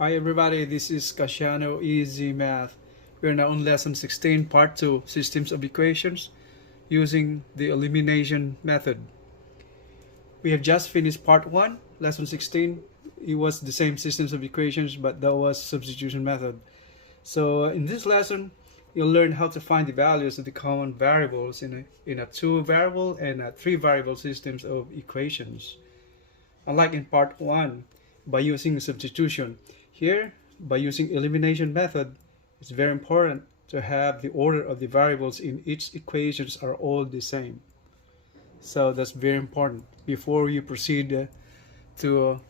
Hi everybody, this is Kasyanno EZMath. We are now on lesson 16, part 2, Systems of Equations using the Elimination Method. We have just finished part 1, lesson 16. It was the same systems of equations, but that was substitution method. So in this lesson, you'll learn how to find the values of the common variables in a 2-variable and a 3-variable systems of equations. Unlike in part 1, by using substitution. Here, by using elimination method, it's very important to have the order of the variables in each equations are all the same. So that's very important before you proceed to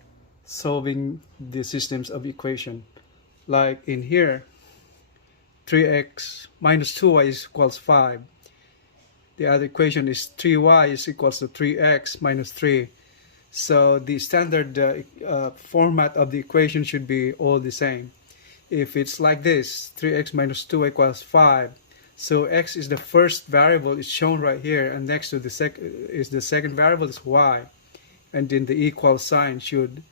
solving the systems of equation. Like in here, 3x minus 2y is equals 5. The other equation is 3y is equals to 3x minus 3. So the standard format of the equation should be all the same. If it's like this, 3x minus 2 equals 5. So x is the first variable, it's shown right here, and next to the second variable is y. And then the equal sign should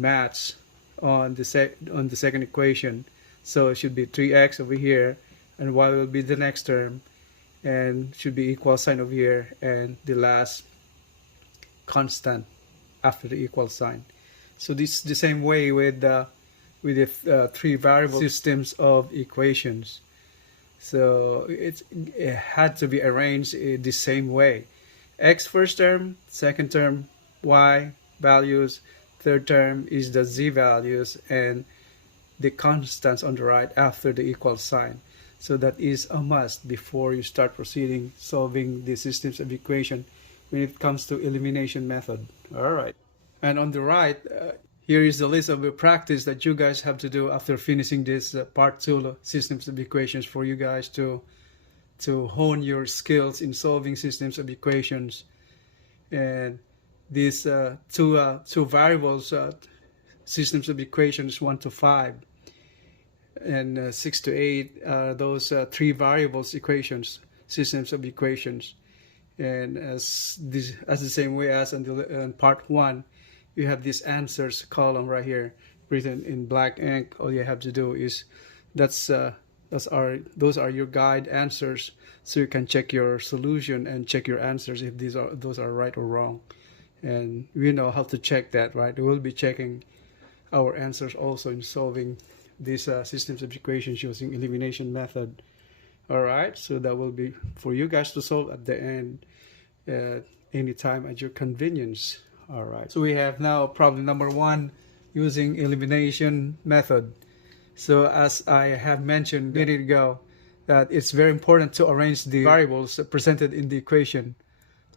match on the second equation. So it should be 3x over here, and y will be the next term, and should be equal sign over here, and the last constant after the equal sign. So this is the same way with the 3-variable systems of equations. So it had to be arranged the same way. X first term, second term y values, third term is the z values, and the constants on the right after the equal sign. So that is a must before you start proceeding solving the systems of equation when it comes to elimination method. Alright. And on the right, here is the list of the practice that you guys have to do after finishing this part 2 systems of equations for you guys to hone your skills in solving systems of equations. And these two variables systems of equations 1 to 5 and 6 to 8 those 3 variables equations systems of equations. And as the same way as in part 1, you have this answers column right here written in black ink. All you have to do is those are your guide answers, so you can check your solution and check your answers if those are right or wrong. And we know how to check that, right? We will be checking our answers also in solving these systems of equations using elimination method. Alright, so that will be for you guys to solve at the end anytime at your convenience. Alright, so we have now problem number 1 using elimination method. So as I have mentioned a minute ago, that it's very important to arrange the variables presented in the equation.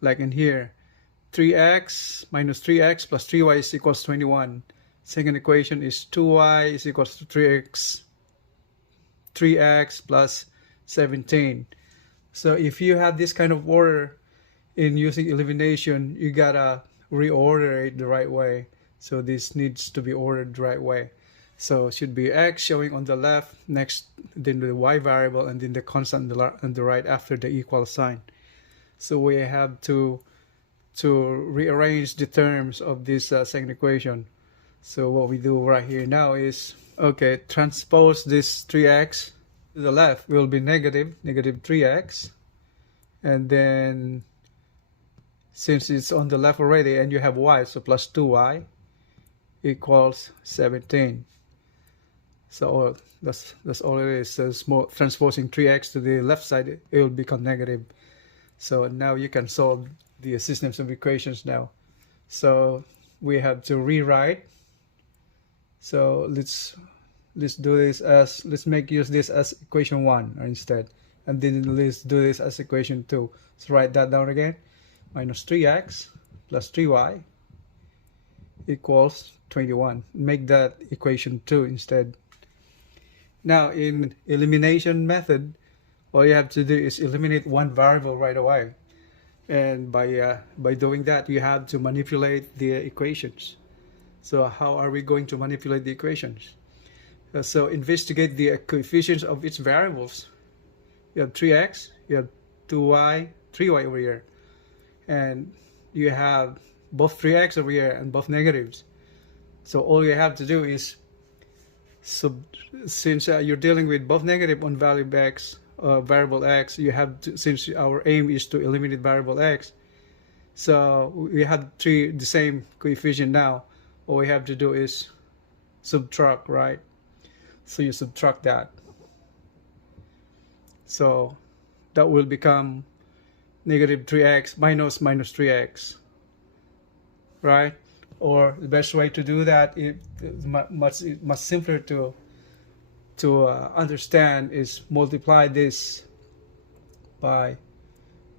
Like in here, 3x minus 3x plus 3y is equals 21. Second equation is 2y is equals to 3x plus 17. So if you have this kind of order in using elimination, you gotta reorder it the right way. So this needs to be ordered the right way. So it should be x showing on the left, next then the y variable, and then the constant on the right after the equal sign. So we have to rearrange the terms of this second equation. So what we do right here now is, okay, transpose this 3x to the left will be negative 3x, and then since it's on the left already and you have y, so plus 2y equals 17. So that's all it is. So small, transposing 3x to the left side, it will become negative. So now you can solve the systems of equations now. So we have to rewrite. So let's do this as, use this as equation 1 instead, and then let's do this as equation 2. So write that down again. Minus 3x plus 3y equals 21. Make that equation 2 instead. Now in elimination method, all you have to do is eliminate one variable right away. And by doing that, you have to manipulate the equations. So how are we going to manipulate the equations? So investigate the coefficients of its variables. You have 3x, you have 2y, 3y over here. And you have both 3x over here and both negatives. So all you have to do is So since you're dealing with both negative on value x, variable x, you have to, since our aim is to eliminate variable x, so we have the same coefficient now. All we have to do is subtract, right? So you subtract that. So that will become negative 3x minus 3x, right? Or the best way to do that, it's much simpler to understand, is multiply this by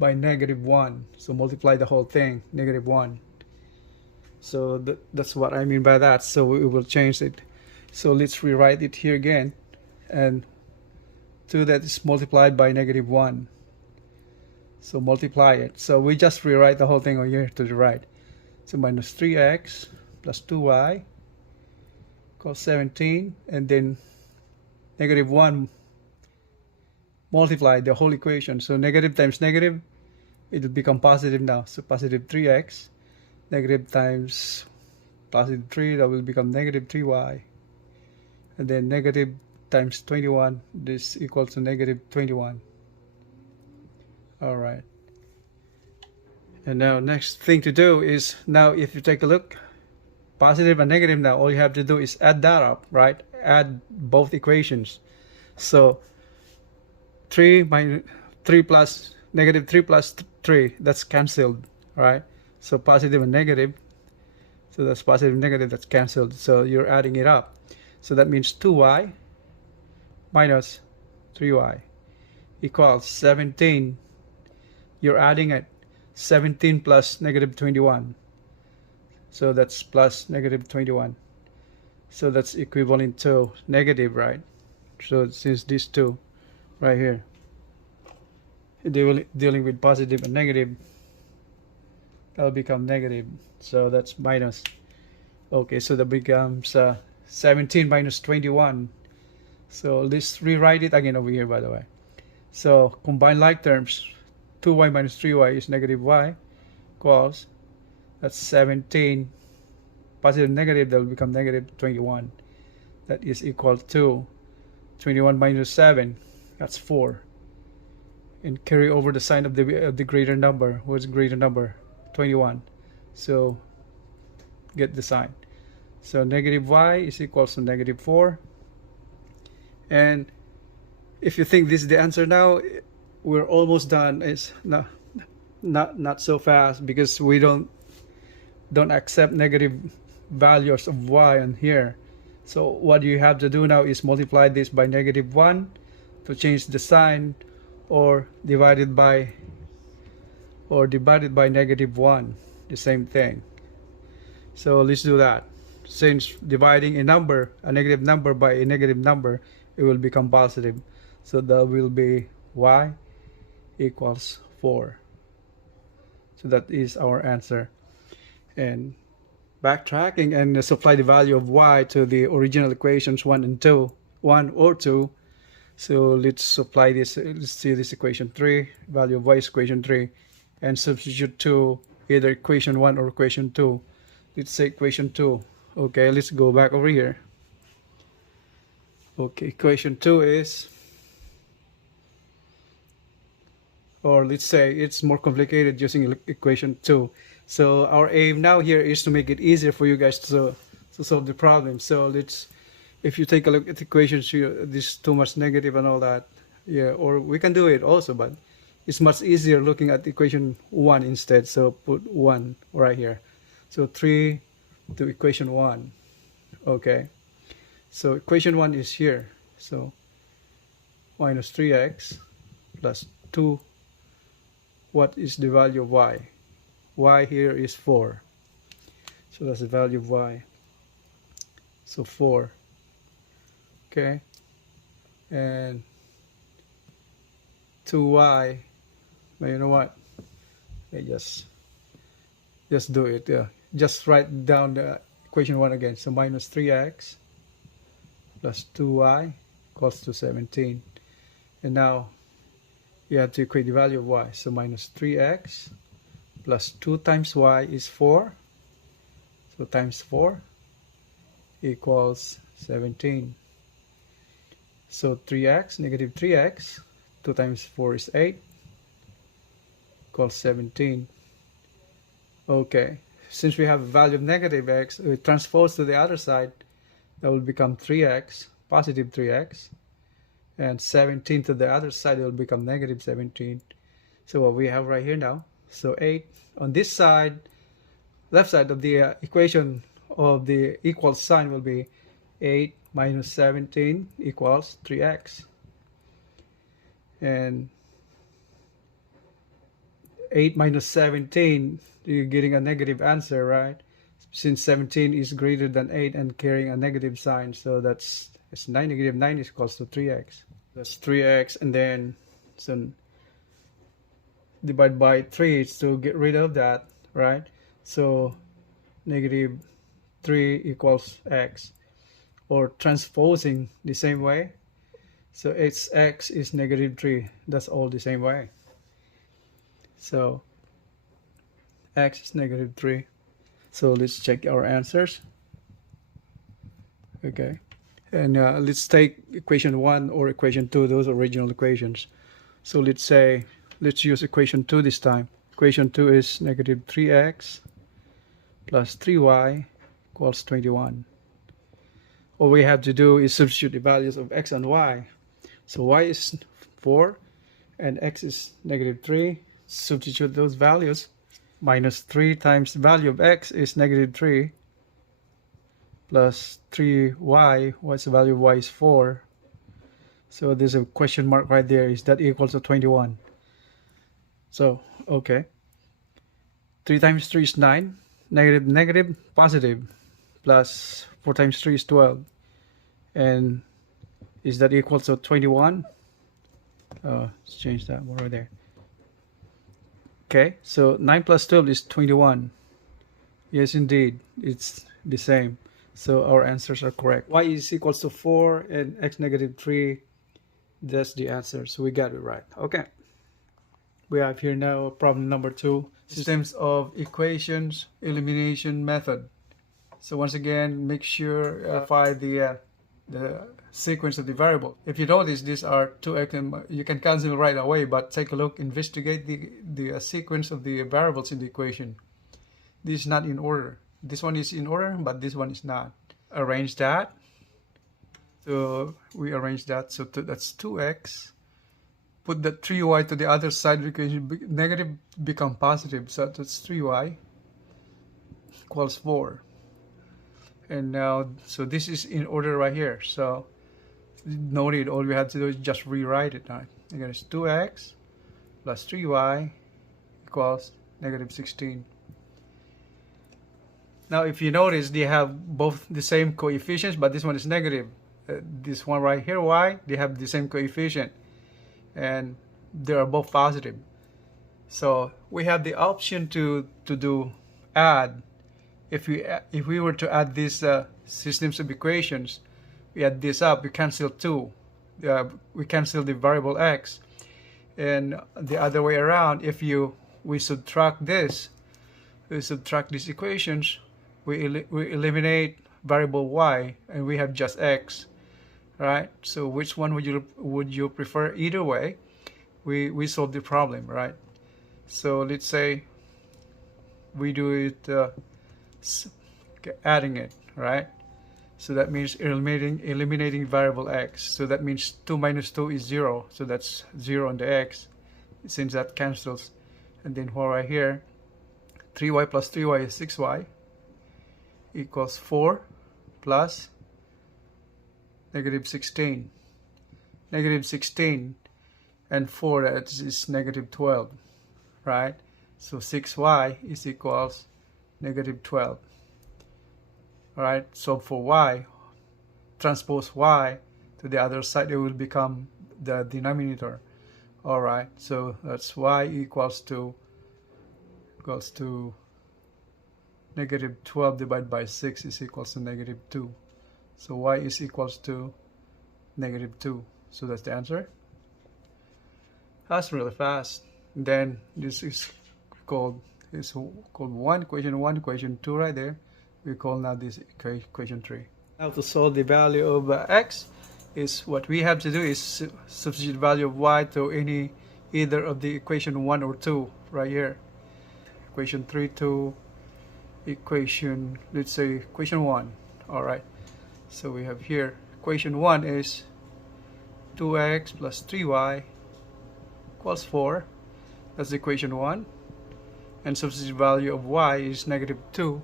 negative 1. So multiply the whole thing, negative 1. So that's what I mean by that. So we will change it. So let's rewrite it here again, and 2 that is multiplied by negative 1. So multiply it. So we just rewrite the whole thing over here to the right. So minus 3x plus 2y equals 17, and then negative 1 multiply the whole equation. So negative times negative, it will become positive now. So positive 3x, negative times positive 3, that will become negative 3y. And then negative times 21, this equals to negative 21. All right. And now next thing to do is, now if you take a look, positive and negative, now all you have to do is add that up, right? Add both equations. So 3 plus negative 3 plus 3, that's cancelled, right? So positive and negative, so that's positive and negative, that's cancelled. So you're adding it up. So that means 2y minus 3y equals 17. You're adding it. 17 plus negative 21. So that's plus negative 21. So that's equivalent to negative, right? So since these two right here, dealing with positive and negative, that'll become negative. So that's minus. Okay, so that becomes 17 minus 21. So let's rewrite it again over here, by the way. So combine like terms. 2y minus 3y is negative y equals, that's 17, positive negative, that will become negative 21. That is equal to 21 minus 7, that's 4. And carry over the sign of the greater number. What's greater number? 21. So get the sign. So negative y is equals to negative 4. And if you think this is the answer now, we're almost done. It's not so fast, because we don't accept negative values of y on here. So what you have to do now is multiply this by negative 1 to change the sign, or divided by negative 1, the same thing. So let's do that. Since dividing a negative number by a negative number, it will become positive. So that will be y equals 4. So that is our answer. And backtracking and supply the value of y to the original equations 1 or 2. So let's supply this. Let's see this equation 3. Value of y is equation 3, and substitute to either equation 1 or equation 2. Let's say equation 2. Okay, let's go back over here. Okay, equation 2 is, or let's say it's more complicated using equation 2. So our aim now here is to make it easier for you guys to solve the problem. So let's, if you take a look at the equations, this too much negative and all that, yeah, or we can do it also, but it's much easier looking at equation 1 instead. So put 1 right here. So 3 to equation 1. Okay, so equation 1 is here. So minus 3x plus 2. What is the value of y? Y here is 4. So that's the value of y. So 4. Okay. And 2y. But you know what? Okay, just do it. Yeah. Just write down the equation 1 again. So minus 3x plus 2y equals to 17. And now you have to equate the value of y. So minus 3x plus 2 times y is 4. So times 4 equals 17. So 3x, negative 3x, 2 times 4 is 8, equals 17. Okay, since we have a value of negative x, we transpose to the other side, that will become 3x, positive 3x, and 17 to the other side, it will become negative 17. So what we have right here now, so 8 on this side, left side of the equation of the equal sign will be 8 minus 17 equals 3x. And 8 minus 17, you're getting a negative answer, right? Since 17 is greater than 8 and carrying a negative sign, so it's 9, negative 9 is equals to 3x. That's 3x, and then so divide by 3 to get rid of that, right? So negative 3 equals x, or transposing the same way. So x is negative 3. That's all the same way. So x is negative 3. So let's check our answers. Okay. And let's take equation 1 or equation 2, those original equations. So let's use equation 2 this time. Equation 2 is negative 3x plus 3y equals 21. All we have to do is substitute the values of x and y. So y is 4 and x is negative 3. Substitute those values. Minus 3 times the value of x is negative 3 plus 3y. What's the value of y is 4. So there's a question mark right there. Is that equal to 21? So, okay. 3 times 3 is 9. Negative, negative, positive. Plus 4 times 3 is 12. And is that equal to 21? Let's change that one right there. Okay, so 9 plus 12 is 21. Yes, indeed, it's the same. So our answers are correct. Y is equals to 4 and x negative 3. That's the answer. So we got it right. Okay. We have here now problem number 2. Systems of equations, elimination method. So once again, make sure find the sequence of the variable. If you notice, these are 2x, and you can cancel right away, but take a look, investigate the sequence of the variables in the equation. This is not in order. This one is in order, but this one is not. Arrange that. So we arrange that. So that's 2x. Put the 3y to the other side because negative become positive. So that's 3y equals 4. And now, so this is in order right here. So no need, all we have to do is just rewrite it now. Again, it's 2x plus 3y equals negative 16. Now if you notice, they have both the same coefficients, but this one is negative. This one right here, y, they have the same coefficient, and they are both positive. So we have the option to do add. If we were to add these systems of equations, we add this up, we cancel 2. We cancel the variable x. And the other way around, if we subtract this, we subtract these equations, we eliminate variable y, and we have just x, right? So which one would you prefer? Either way, we solve the problem, right? So let's say we do it adding it, right? So that means eliminating variable x. So that means 2 minus 2 is 0. So that's 0 on the x, since that cancels. And then right here, 3y plus 3y is 6y equals 4 plus negative 16. Negative 16 and 4, that is negative 12, right? So 6y is equals negative 12. Alright, so for y, transpose y to the other side, it will become the denominator. Alright, so that's y equals to negative 12 divided by 6 is equals to negative 2. So y is equals to negative 2. So that's the answer. That's really fast. Then this is called equation 1, equation 2 right there. We call now this equation 3. Now to solve the value of x, is what we have to do is substitute value of y to either of the equation 1 or 2 right here. Equation 3 to equation, let's say equation 1. Alright, so we have here equation 1 is 2x plus 3y equals 4. That's equation 1. And substitute value of y is negative 2.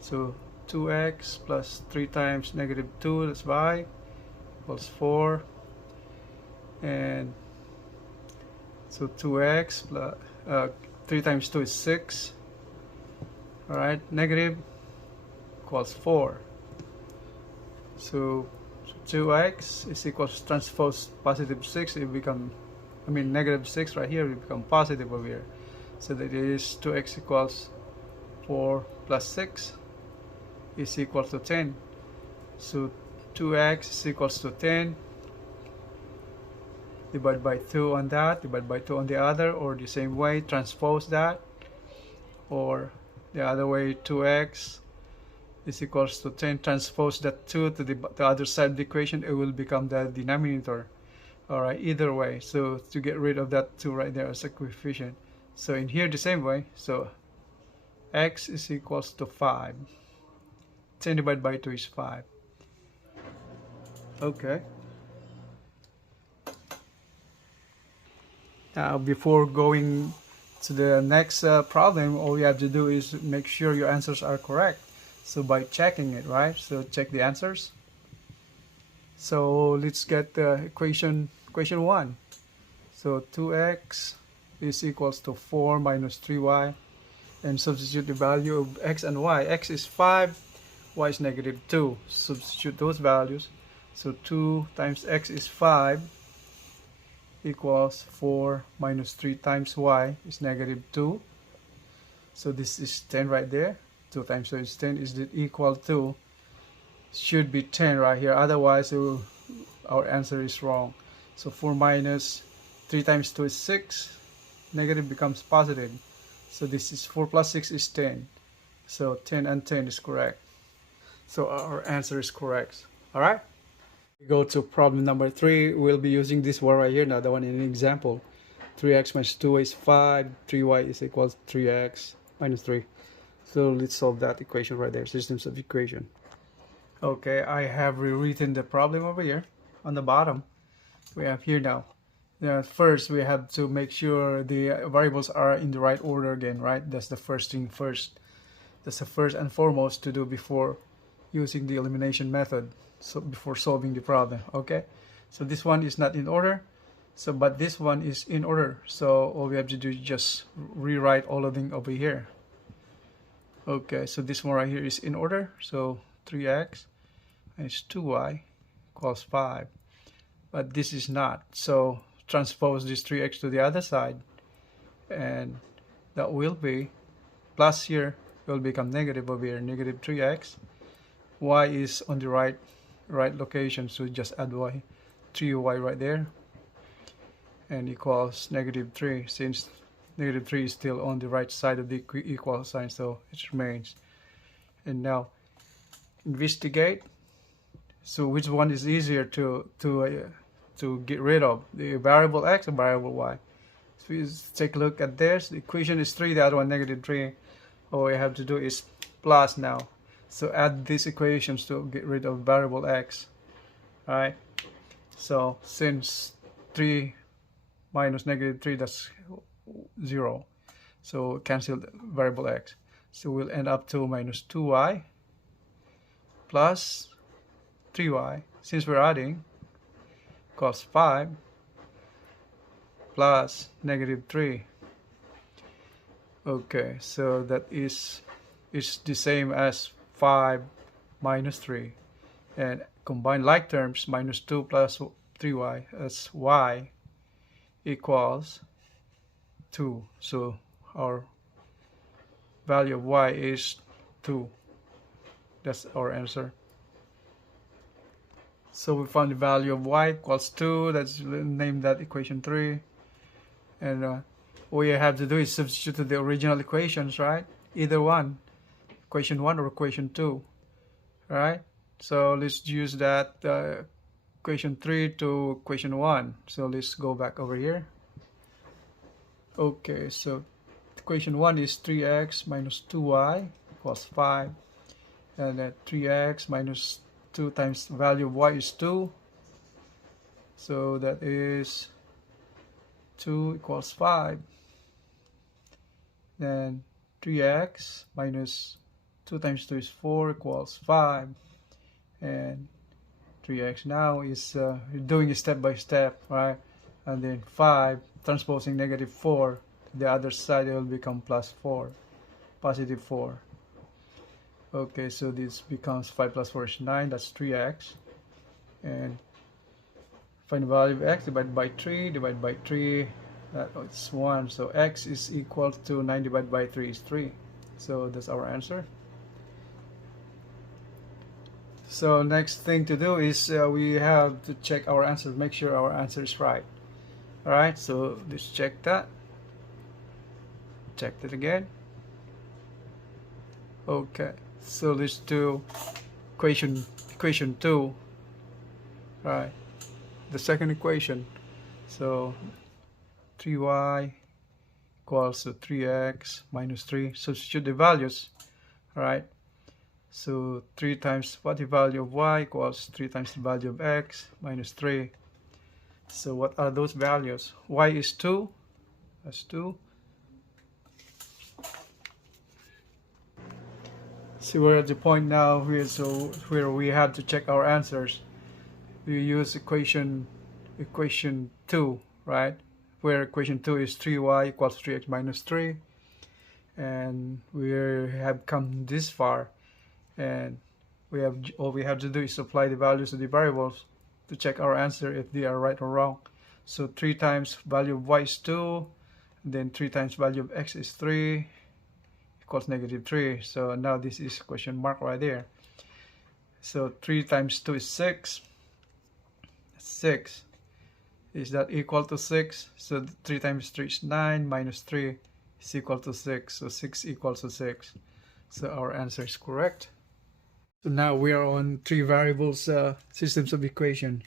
So 2x plus 3 times negative 2, that's y, equals 4. And so 2x plus 3 times 2 is 6. Alright, negative equals 4. So 2x is equals to transpose positive 6, it become, negative 6 right here, it become positive over here. So that is 2x equals 4 plus 6 is equal to 10. So 2x is equals to 10. Divide by 2 on that, divide by 2 on the other, or the same way, transpose that. Or the other way, 2x is equals to 10. Transpose that 2 to the other side of the equation, it will become the denominator. Alright, either way. So to get rid of that 2 right there as a coefficient. So in here the same way, so x is equals to 5. 10 divided by 2 is 5. Okay. Now before going to the next problem, all you have to do is make sure your answers are correct. So by checking it, right? So check the answers. So let's get the equation 1. So 2x is equals to 4 minus 3y, and substitute the value of x and y. X is 5, y is negative 2. Substitute those values. So 2 times x is 5 equals 4 minus 3 times y is negative 2. So this is 10 right there. 2 times 2 is 10. Is it equal to? Should be 10 right here. Otherwise, our answer is wrong. So 4 minus 3 times 2 is 6. Negative becomes positive. So this is 4 plus 6 is 10. So 10 and 10 is correct. So our answer is correct. Alright? We go to problem number 3. We'll be using this one right here, now the one in an example. 3x minus 2y is 5. 3y is equals 3x minus 3. So let's solve that equation right there. Systems of equation. Okay, I have rewritten the problem over here on the bottom. We have here now. First, we have to make sure the variables are in the right order again, right? That's the first thing first. That's the first and foremost to do before using the elimination method. So before solving the problem, okay? So this one is not in order. So but this one is in order. So all we have to do is just rewrite all of them over here. Okay, so this one right here is in order. So 3x minus 2y equals 5. But this is not. So transpose this 3x to the other side, and that will be plus here will become negative over here, negative 3x. Y is on the right location, so just add y, 3y right there, and equals negative 3, since negative 3 is still on the right side of the equal sign, so it remains. And now investigate. So which one is easier to get rid of, the variable x or variable y? So let's take a look at this. The equation is 3, the other one negative 3. All we have to do is plus now. So add these equations to get rid of variable x. Alright, so since 3 minus negative 3, that's 0. So cancel the variable x. So we'll end up to minus 2y plus 3y. Since we're adding, equals 5 plus negative 3. Okay, so that is the same as 5 minus 3. And combine like terms, minus 2 plus 3y, that's y equals 2. So our value of y is 2. That's our answer. So we found the value of y equals 2. Let's name that equation 3. And all you have to do is substitute to the original equations, right? Either one, equation 1 or equation 2. Alright? So let's use that equation 3 to equation 1. So let's go back over here. Okay, so equation 1 is 3x minus 2y equals 5. And then 3x minus 2 times the value of y is 2. So that is 2 equals 5. Then 3x minus 2 times 2 is 4 equals 5. And 3x now is doing it step by step, right? And then 5 transposing negative 4 to the other side, it will become plus 4, positive 4. Okay, so this becomes 5 plus 4 is 9, that's 3x. And find the value of x, divided by 3, it's 1. So x is equal to 9 divided by 3 is 3. So that's our answer. So next thing to do is we have to check our answer, make sure our answer is right. Alright, so let's check that. Check it again. Okay, so let's do equation 2. Right, the second equation. So 3y equals to 3x minus 3. Substitute the values. Alright, so 3 times what the value of y equals 3 times the value of x minus 3. So what are those values? Y is 2. That's 2. So we're at the point now here, so where we have to check our answers. We use equation 2, right? Where equation 2 is 3y equals 3x minus 3. And we have come this far. And all we have to do is apply the values of the variables to check our answer if they are right or wrong. So 3 times value of y is 2, and then 3 times value of x is 3 equals negative 3. So now this is question mark right there. So 3 times 2 is 6. 6. Is that equal to 6? So 3 times 3 is 9 minus 3 is equal to 6. So 6 equals to 6. So our answer is correct. So now we are on 3 variables systems of equation.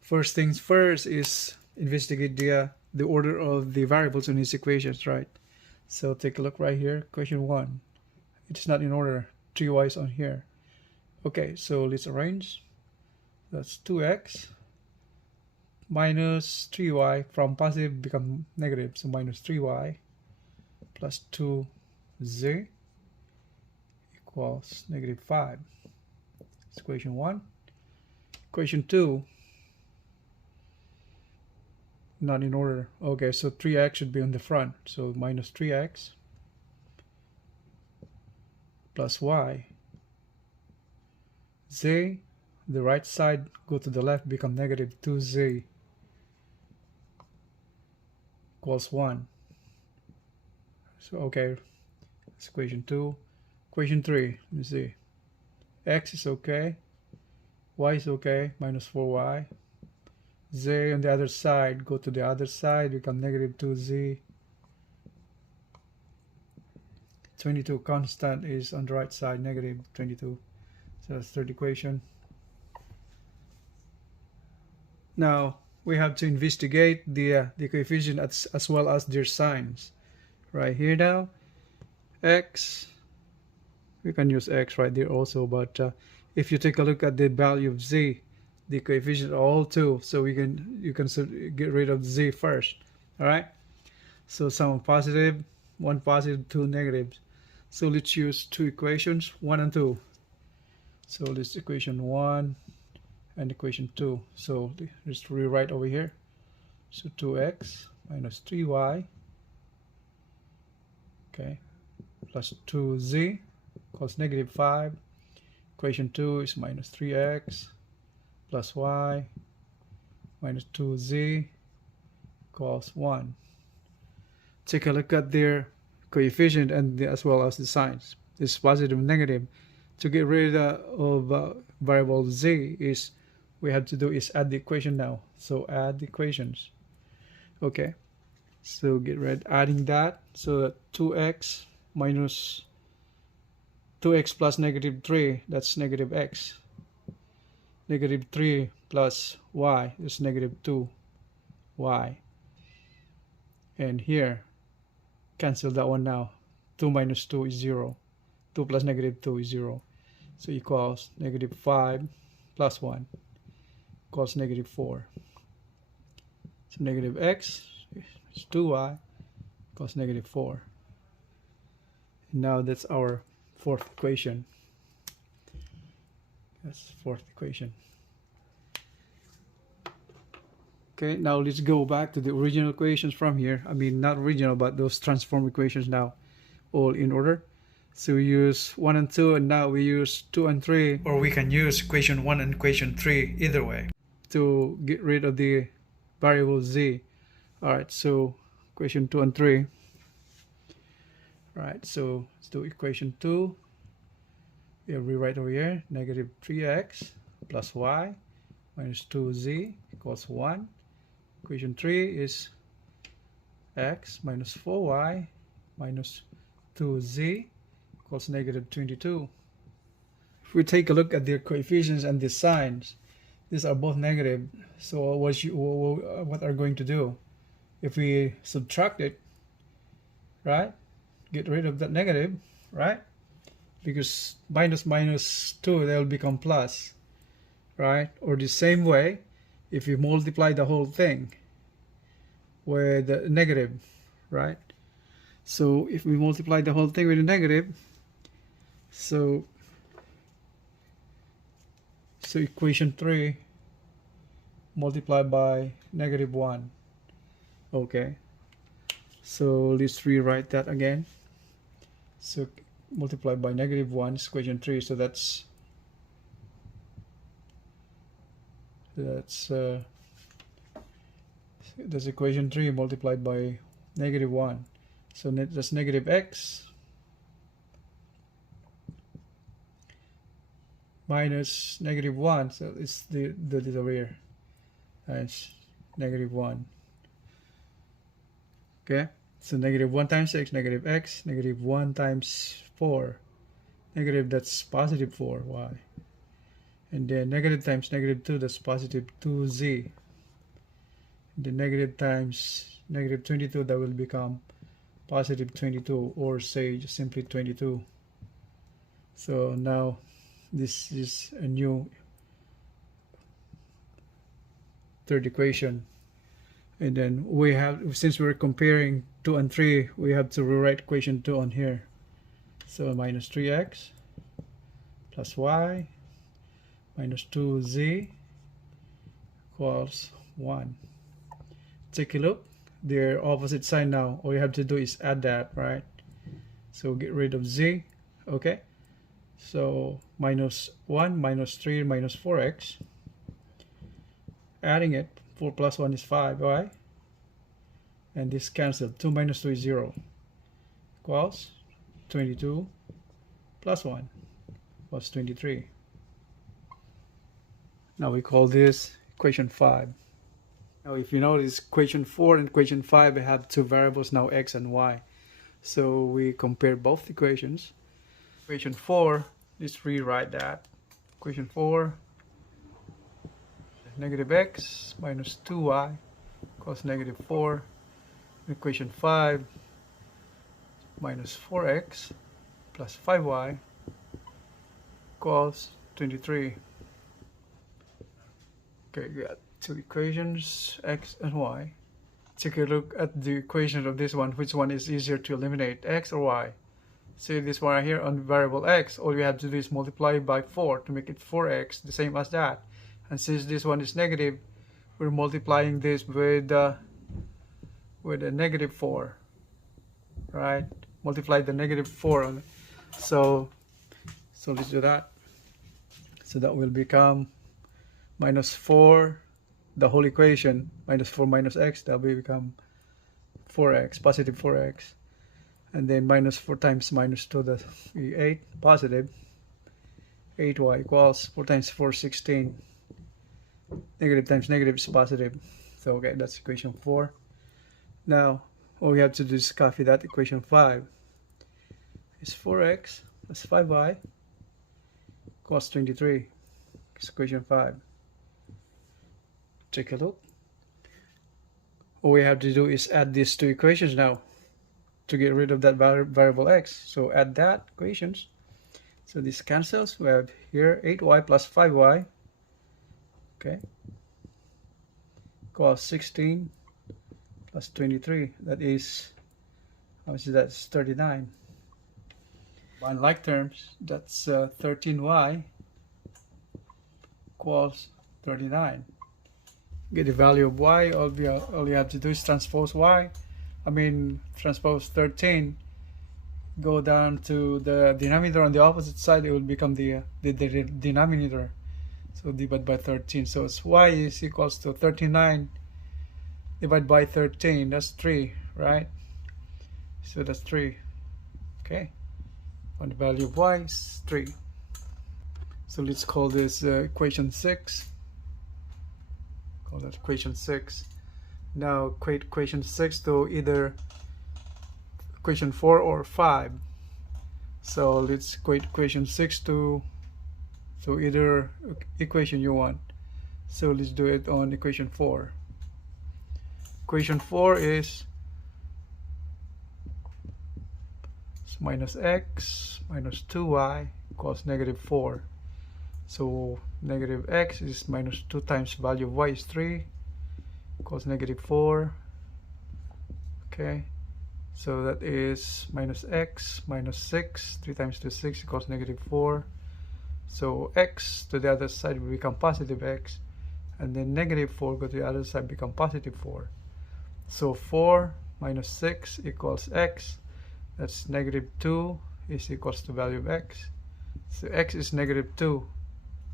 First things first is investigate the order of the variables in these equations, right? So take a look right here, equation 1. It's not in order. 3y is on here. Okay, so let's arrange. That's 2x minus 3y, from positive become negative, so minus 3y plus 2z equals negative 5. That's equation 1. Equation 2, not in order. Okay, so 3x should be on the front, so minus 3x plus y. Z, the right side go to the left, become negative 2z equals 1. So okay, that's equation 2. Equation 3, let me see. X is okay, y is okay, minus 4y. Z on the other side, go to the other side, become negative 2z. 22 constant is on the right side, negative 22. So that's third equation. Now we have to investigate the coefficient as well as their signs. Right here now, x, we can use x right there also, but if you take a look at the value of z, the coefficient are all 2, so you can get rid of z first. All right, so some positive, 1 positive, 2 negatives. So let's use 2 equations, 1 and 2. So this equation 1 and equation 2. So let's rewrite over here. So 2x minus 3y, okay, plus 2z equals negative 5. Equation 2 is minus 3x plus y minus 2z equals 1. Take a look at their coefficient and as well as the signs. This positive and negative. To get rid of variable z, is we have to do is add the equation now. So add the equations. Okay, so get rid adding that. So that 2x minus 2x plus negative 3, that's negative x. negative 3 plus y is negative 2y. And here, cancel that one now. 2 minus 2 is 0. 2 plus negative 2 is 0. So equals negative 5 plus 1 equals negative 4. So negative x is 2y equals negative 4. And now that's our fourth equation. That's fourth equation. Okay, now let's go back to the original equations from here. I mean, not original, but those transform equations now, all in order. So we use 1 and 2, and now we use 2 and 3. Or we can use equation 1 and equation 3, either way, to get rid of the variable z. Alright, so equation 2 and 3. Alright, so let's do equation 2. We rewrite over here, negative 3x plus y minus 2z equals 1. Equation 3 is x minus 4y minus 2z equals negative 22. If we take a look at their coefficients and the signs, these are both negative. So what are we going to do? If we subtract it, right? Get rid of that negative, right? Because minus minus 2, they will become plus, right? Or the same way, if you multiply the whole thing with the negative, right? So if we multiply the whole thing with a negative, so equation 3 multiplied by negative 1. Okay, so let's rewrite that again. So multiplied by negative 1 is equation 3, so that's equation 3 multiplied by negative 1. So that's negative x minus negative 1. So it's the over here. That's negative 1. Okay, so negative 1 times x, negative x, negative 1 times 4. Negative, that's positive 4y. And then negative times negative 2, that's positive 2z. And then negative times negative 22, that will become positive 22, or say just simply 22. So now this is a new third equation. And then we have, since we're comparing 2 and 3, we have to rewrite equation 2 on here. So minus 3x plus y minus 2z equals 1. Take a look. They're opposite sign now. All you have to do is add that, right? So get rid of z. Okay. So minus 1 minus 3 minus 4x. Adding it, 4 plus 1 is 5, right? And this cancelled. 2 minus 2 is 0. Equals 22 plus 1 was 23. Now we call this equation 5. Now if you notice, equation 4 and equation 5 have two variables now, x and y. So we compare both equations. Equation 4, let's rewrite that. Equation 4, negative x minus 2y equals negative 4. Equation 5, minus 4x plus 5y equals 23. Okay, we got two equations, x and y. Take a look at the equation of this one. Which one is easier to eliminate, x or y? See this one right here on variable x, all you have to do is multiply by 4 to make it 4x, the same as that. And since this one is negative, we're multiplying this with a negative 4, right? Multiply the negative 4 on it. So let's do that. So that will become minus 4, the whole equation, minus 4 minus x, that will become 4x, positive 4x. And then minus 4 times minus 2, that's 8, positive 8y equals 4 times 4, 16. Negative times negative is positive. So okay, that's equation 4. Now all we have to do is copy that. Equation 5 is 4x plus 5y equals 23. It's equation 5. Take a look. All we have to do is add these two equations now to get rid of that variable x. So add that equations. So this cancels. We have here 8y plus 5y. Okay. Equals 16 plus 23. That is, how much is that? It's 39. In like terms, that's 13y equals 39. Get the value of y. All you have to do is transpose y. Transpose 13. Go down to the denominator on the opposite side. It will become the denominator. So divide by 13. So it's y is equals to 39 divided by 13. That's 3, right? So that's 3. Okay. And the value of y is 3. So let's call this equation 6. Call that equation 6. Now equate equation 6 to either equation 4 or 5. So let's equate equation 6 to either equation you want. So let's do it on equation 4. Equation 4 is minus x minus 2y equals negative 4. So negative x is minus 2 times value of y is 3 equals negative 4. Okay, so that is minus x minus 6. 3 times 2 is 6 equals negative 4. So x to the other side will become positive x, and then negative 4 go to the other side, become positive 4. So 4 minus 6 equals x. That's negative 2 is equals to value of x. So x is negative 2.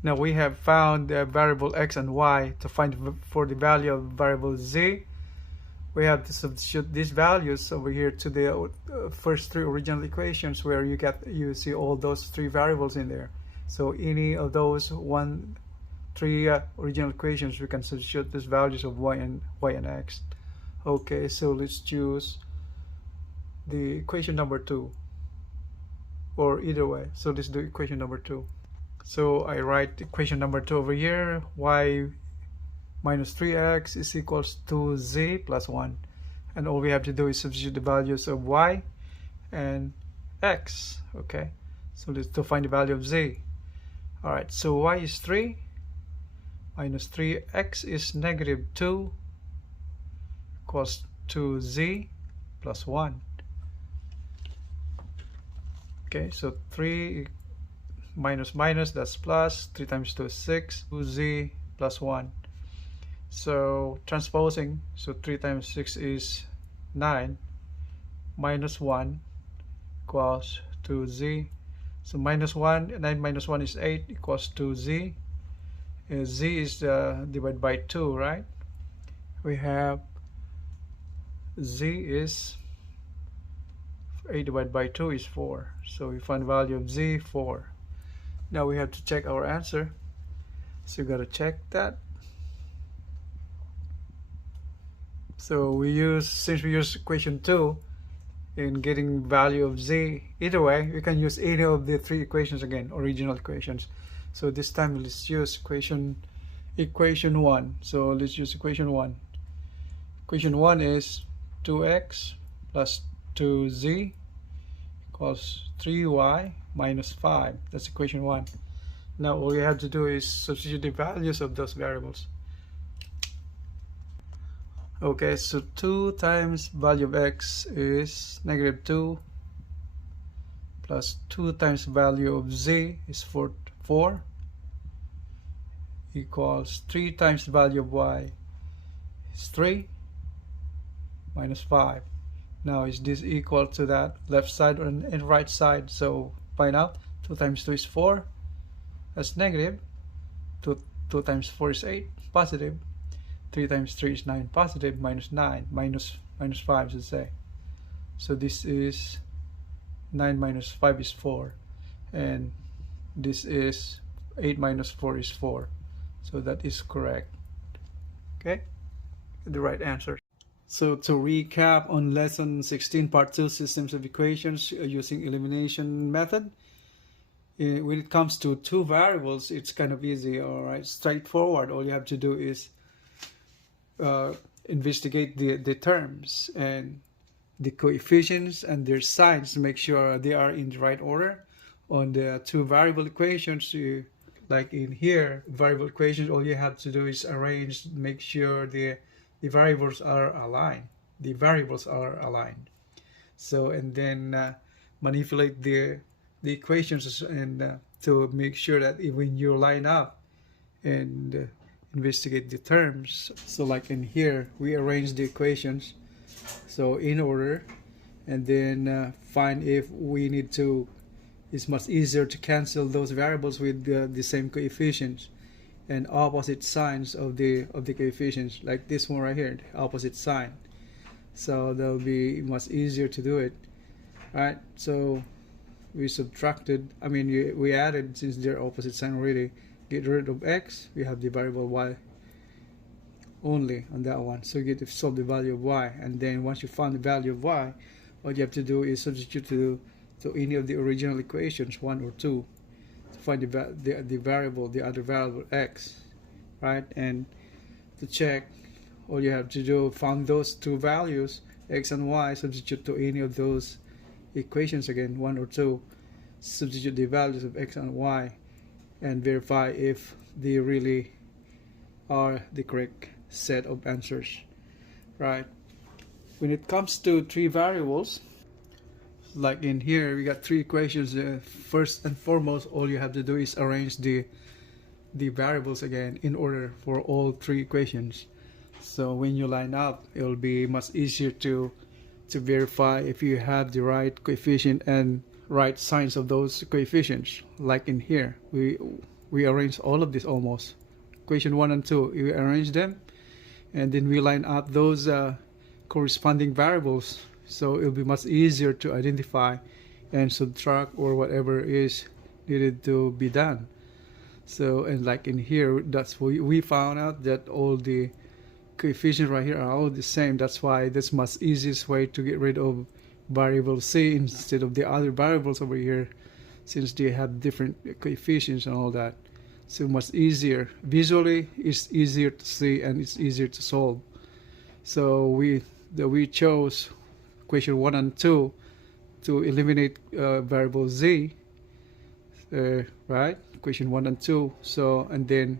Now we have found the variable x and y. To find for the value of variable z, we have to substitute these values over here to the first 3 original equations, where you see all those 3 variables in there. So any of those 3 original equations, we can substitute these values of y and x. Okay, so let's choose the equation number 2, or either way. So let's do equation number 2. So I write equation number 2 over here. Y minus 3x is equals to z plus 1. And all we have to do is substitute the values of y and x. Okay, so let's to find the value of z. Alright, so y is 3 minus 3x is negative 2 equals to z plus 1. Okay, so 3 minus minus, that's plus. 3 times 2 is 6. 2z plus 1. So transposing, so 3 times 6 is 9. Minus 1 equals to z. So minus 1, 9 minus 1 is 8 equals to z. Z is divided by 2, right? We have z is 8 divided by 2 is 4. So we find value of z 4. Now we have to check our answer. So you got to check that. So since we use equation 2 in getting value of z, either way, we can use any of the 3 equations again, original equations. So this time let's use equation 1. So let's use equation 1. Equation 1 is 2x plus 2z equals 3y minus 5. That's equation 1. Now all we have to do is substitute the values of those variables. Okay, so 2 times value of x is negative 2 plus 2 times value of z is 4 equals 3 times the value of y is 3 minus 5. Now is this equal to that left side and right side? So find out. 2 times 2 is 4. That's negative. 2 times 4 is 8. Positive. 3 times 3 is 9. Positive. Minus 9. Minus 5, should say. So this is 9 minus 5 is 4. And this is 8 minus 4 is 4. So that is correct. Okay? The right answer. So to recap on lesson 16 part 2, systems of equations using elimination method. when it comes to two variables, it's kind of easy, all right, straightforward. All you have to do is investigate the terms and the coefficients and their signs to make sure they are in the right order. On the two variable equations, like in here, variable equations, all you have to do is arrange, make sure the variables are aligned. The variables are aligned. So, and then manipulate the equations and to make sure that when you line up and investigate the terms. So like in here, we arrange the equations so in order, and then find if we need to. It's much easier to cancel those variables with the same coefficients and opposite signs of the coefficients, like this one right here, the opposite sign. So that'll be much easier to do it. Right, so we subtracted, we added, since they're opposite sign already, get rid of x, we have the variable y only on that one. So you get to solve the value of y, and then once you found the value of y, what you have to do is substitute to any of the original equations, 1 or 2, to find the variable, the other variable x, right? And to check, all you have to do, found those two values, x and y, substitute to any of those equations again, 1 or 2, substitute the values of x and y, and verify if they really are the correct set of answers, right? When it comes to three variables, like in here, we got three equations. First and foremost, all you have to do is arrange the variables again in order for all three equations. So when you line up, it will be much easier to verify if you have the right coefficient and right signs of those coefficients. Like in here, we arrange all of this almost. Equation 1 and 2, we arrange them, and then we line up those corresponding variables. So it'll be much easier to identify and subtract or whatever is needed to be done. So, and like in here, that's what we found out, that all the coefficients right here are all the same. That's why that's much easiest way to get rid of variable c instead of the other variables over here, since they have different coefficients and all that. So much easier. Visually, it's easier to see and it's easier to solve. So we chose equation 1 and 2 to eliminate variable z, right? Equation 1 and 2. So, and then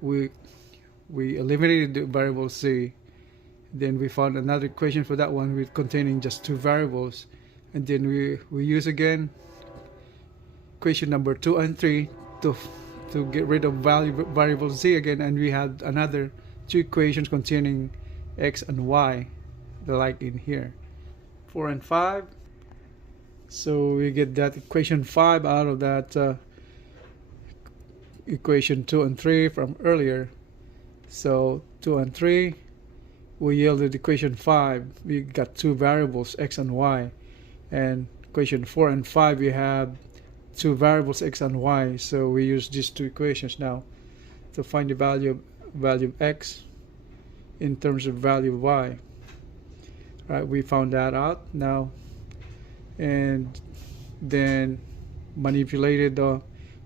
we eliminated the variable c. Then we found another equation for that one with containing just two variables, and then we use again equation number 2 and 3 to get rid of variable z again, and we had another two equations containing x and y, like in here. 4 and 5. So we get that equation 5 out of that equation 2 and 3 from earlier. So 2 and 3, we yielded equation 5. We got two variables, x and y. And equation 4 and 5, we have two variables, x and y. So we use these two equations now to find the value of x in terms of value of y. Right, we found that out now, and then manipulated.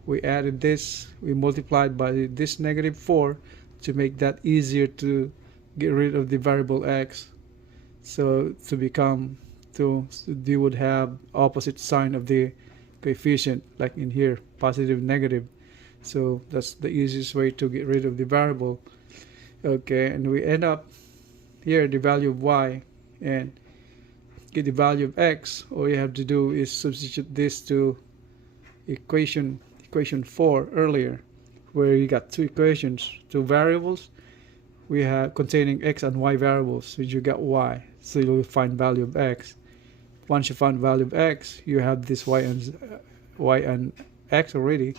We added this. We multiplied by this -4 to make that easier to get rid of the variable x. So you would have opposite sign of the coefficient, like in here, positive, negative. So that's the easiest way to get rid of the variable. Okay, and we end up here the value of y. And get the value of x, all you have to do is substitute this to equation 4 earlier, where you got two equations, two variables we have containing x and y variables, which you got y. So you'll find value of x. Once you find value of x, you have this y and x already.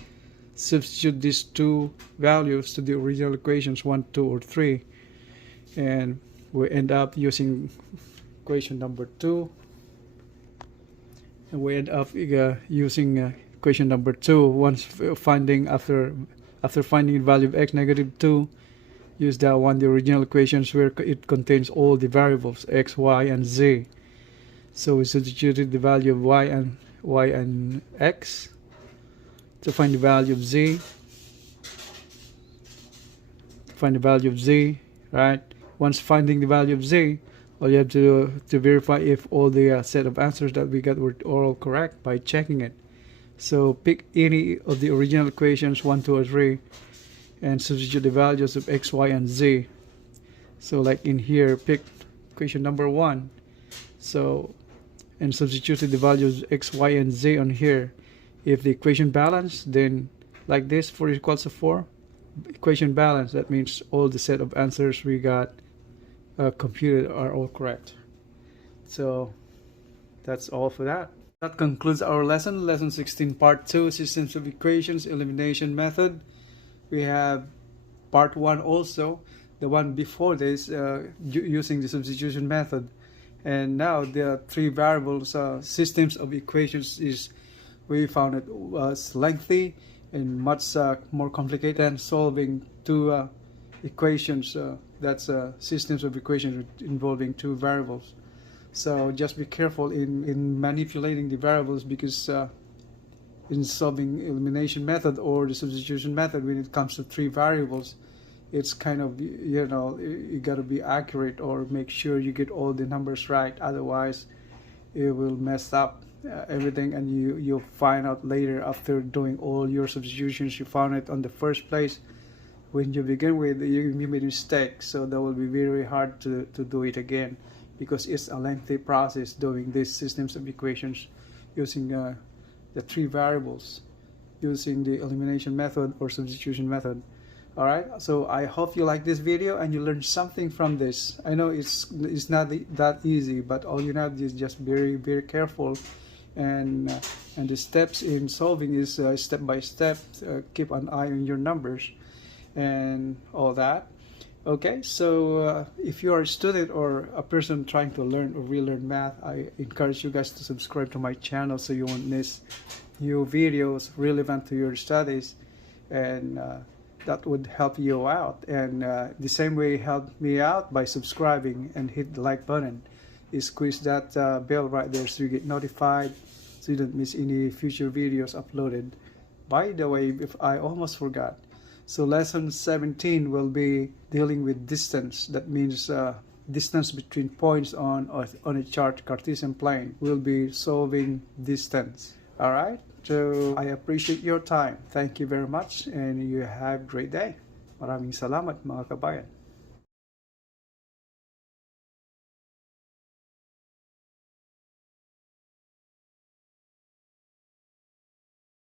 Substitute these two values to the original equations 1, 2, or 3, and we end up using equation number 2, and we end up using equation number 2 once finding after finding the value of x -2. Use that one, the original equations, where it contains all the variables x, y, and z. So we substituted the value of y and x, to find the value of z. Right? Once finding the value of z, all you have to do to verify if all the set of answers that we got were all correct by checking it. So pick any of the original equations 1, 2, or 3 and substitute the values of x, y, and z. So like in here, pick equation number 1. So and substitute the values x, y, and z on here. If the equation balance, then like this, 4 equals to 4. Equation balance, that means all the set of answers we got computed are all correct. So that's all for that. That concludes our lesson 16, part 2, systems of equations, elimination method. We have part 1 also, the one before this, using the substitution method. And now the 3 variables systems of equations is, we found it was lengthy and much more complicated than solving 2 equations. That's systems of equations involving 2 variables. So just be careful in manipulating the variables, because in solving elimination method or the substitution method, when it comes to 3 variables, it's kind of, you know, you got to be accurate or make sure you get all the numbers right. Otherwise, it will mess up everything, and you'll find out later after doing all your substitutions you found it on the first place. When you begin with, you made a mistake, so that will be very hard to do it again, because it's a lengthy process doing these systems of equations using the 3 variables, using the elimination method or substitution method. Alright, so I hope you like this video and you learned something from this. I know it's not that easy, but all you have to do is just very careful, and the steps in solving is step by step. Keep an eye on your numbers and all that. Okay, so if you are a student or a person trying to learn or relearn math, I encourage you guys to subscribe to my channel so you won't miss new videos relevant to your studies, and that would help you out. And the same way help me out by subscribing and hit the like button. Squeeze that bell right there so you get notified, so you don't miss any future videos uploaded. By the way, if I almost forgot, so lesson 17 will be dealing with distance. That means distance between points on a chart, Cartesian plane. We'll be solving distance. All right, so I appreciate your time. Thank you very much, and you have a great day. Maraming salamat mga kabayan.